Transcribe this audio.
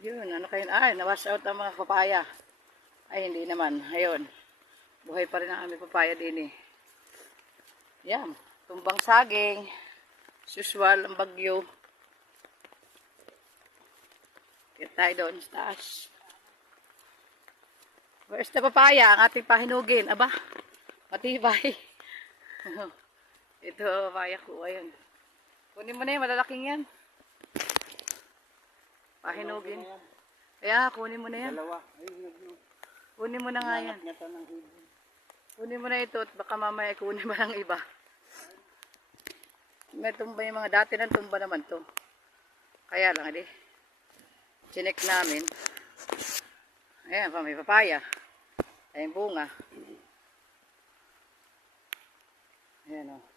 Yun, ano kayo? Ay, nawash out ang mga papaya. Ay, hindi naman. Ayun. Buhay pa rin ang aming papaya din eh. Yan. Tumbang saging. Usual, ang bagyo. Kaya tayo doon sa taas. Where's the papaya? Ang ating pahinugin. Aba, matibay. Ito, papaya ko. Ayun. Kunin mo na yan. Malalaking yan. Pahinugin. Kaya, kunin mo na yan. Kunin mo na nga yan. Kunin mo na ito at baka mamaya kunin mo ng iba. May tumba yung mga dati ng tumba naman to. Kaya lang, hindi. Chinek namin. Ayan pa, may papaya. Ayun bunga. Ayan o.